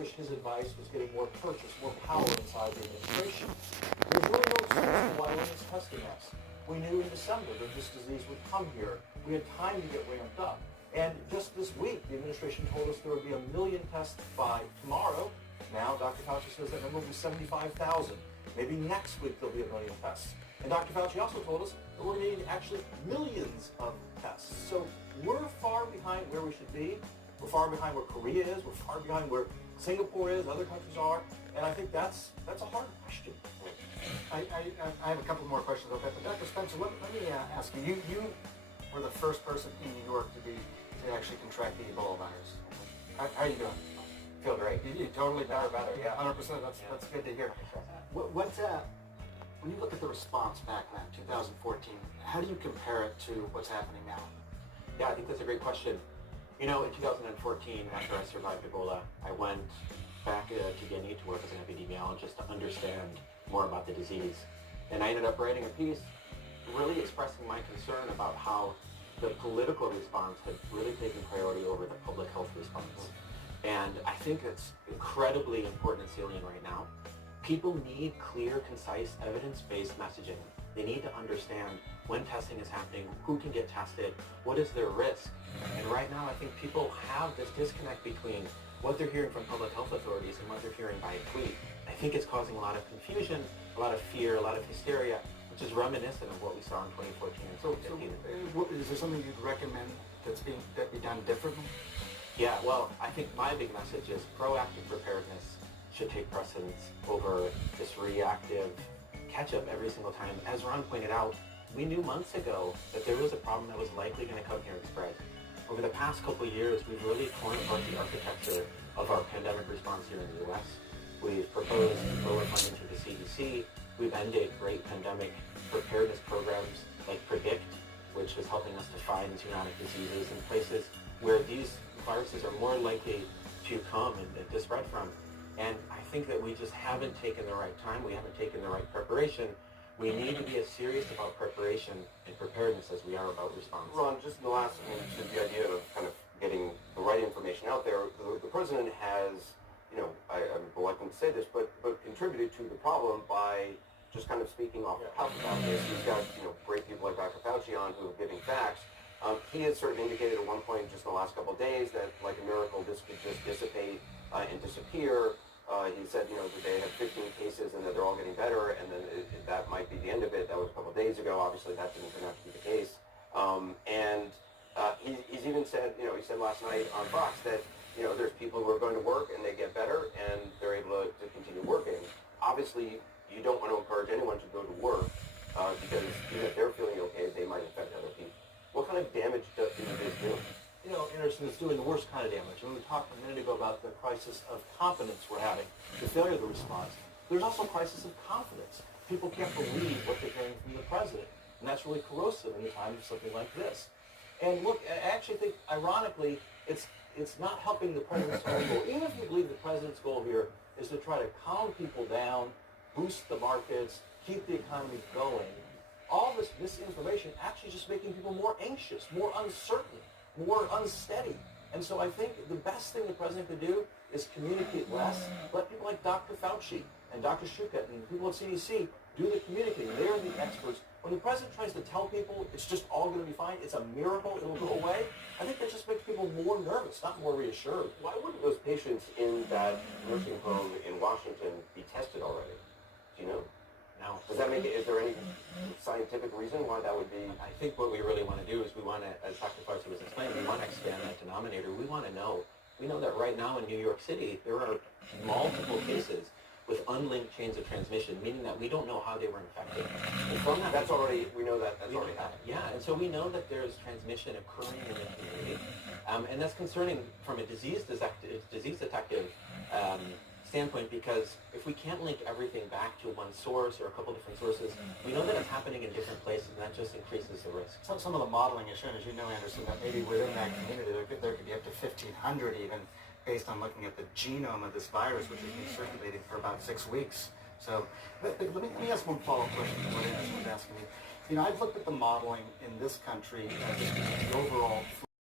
wish his advice was getting more purchase, more power inside the administration. There's really no excuse why Wyoming's testing us. We knew in December that this disease would come here. We had time to get ramped up. And just this week, the administration told us there would be 1 million tests by tomorrow. Now, Dr. Fauci says that number will be 75,000. Maybe next week there'll be 1 million tests. And Dr. Fauci also told us that we're going to need actually millions of tests. So we're far behind where we should be. We're far behind where Korea is. We're far behind where Singapore is, other countries are. And I think that's a hard question. I have a couple more questions about that. But Dr. Spencer, let me ask you. You were the first person in New York to actually contract the Ebola virus. How are you doing? Feel great. You totally Better, yeah. 100%. That's good to hear. When you look at the response back then, 2014, how do you compare it to what's happening now? Yeah, I think that's a great question. You know, in 2014, after I survived Ebola, I went back to Guinea to work as an epidemiologist to understand more about the disease. And I ended up writing a piece really expressing my concern about how the political response had really taken priority over the public health response. And I think it's incredibly important and salient right now. People need clear, concise, evidence-based messaging. They need to understand when testing is happening, who can get tested, what is their risk. And right now, I think people have this disconnect between what they're hearing from public health authorities and what they're hearing by a tweet. I think it's causing a lot of confusion, a lot of fear, a lot of hysteria, which is reminiscent of what we saw in 2014 and 2015. Is there something you'd recommend that be done differently? Yeah, well, I think my big message is proactive preparedness should take precedence over this reactive catch-up every single time. As Ron pointed out, we knew months ago that there was a problem that was likely going to come here and spread. Over the past couple of years, we've really torn apart the architecture of our pandemic response here in the U.S. We've proposed lower funding to the CDC. We've ended great pandemic preparedness programs like PREDICT, which is helping us to find zoonotic diseases in places where these viruses are more likely to come and to spread from. And I think that we just haven't taken the right time. We haven't taken the right preparation. We need to be as serious about preparation and preparedness as we are about response. Ron, just in the last minute, to the idea of kind of getting the right information out there, the president has, you know, I'm reluctant to say this, but contributed to the problem by just kind of speaking off the cuff about this. He's got, you know, great people like Dr. Fauci on who are giving facts. He has sort of indicated at one point just in the last couple of days that, like a miracle, this could just dissipate and disappear. He said, you know, that they have 15 cases and that they're all getting better, and then that might be the end of it. That was a couple of days ago. Obviously, that didn't turn out to be the case. He's even said, you know, he said last night on Fox that, you know, there's people who are going to work and they get better and they're able to continue working. Obviously, you don't want to encourage anyone to go to work because even if they're feeling okay, they might infect other people. What kind of damage do this do? You know, Anderson, it's doing the worst kind of damage. When we talked a minute ago about the crisis of confidence we're having, the failure of the response, there's also a crisis of confidence. People can't believe what they're hearing from the president, and that's really corrosive in a time of something like this. And look, I actually think, ironically, it's not helping the president's own goal. Even if you believe the president's goal here is to try to calm people down, boost the markets, keep the economy going, all this misinformation actually just making people more anxious, more uncertain, more unsteady. And so I think the best thing the president could do is communicate less. Let people like Dr. Fauci and Dr. Schuchat and people at CDC do the communicating. They're the experts. When the president tries to tell people it's just all going to be fine, it's a miracle, it'll go away, I think that just makes people more nervous, not more reassured. Why wouldn't those patients in that nursing home in Washington be tested already? Do you know? No. Does that make it, is there any scientific reason why that would be? I think what we really want to do is we want to, as Dr. Fauci was explaining, we want to expand that denominator. We want to know. We know that right now in New York City, there are multiple cases with unlinked chains of transmission, meaning that we don't know how they were infected. And from that, we know that's already happened. Yeah, and so we know that there's transmission occurring in the community, and that's concerning from a disease detective standpoint, because if we can't link everything back to one source or a couple different sources, we know that it's happening in different places, and that just increases the risk. Some of the modeling has shown, as you know, Anderson, that maybe within that community there could be up to 1,500 even, based on looking at the genome of this virus, which has been circulating for about 6 weeks. So let me ask one follow-up question to what Anderson was asking me. You know, I've looked at the modeling in this country, just the overall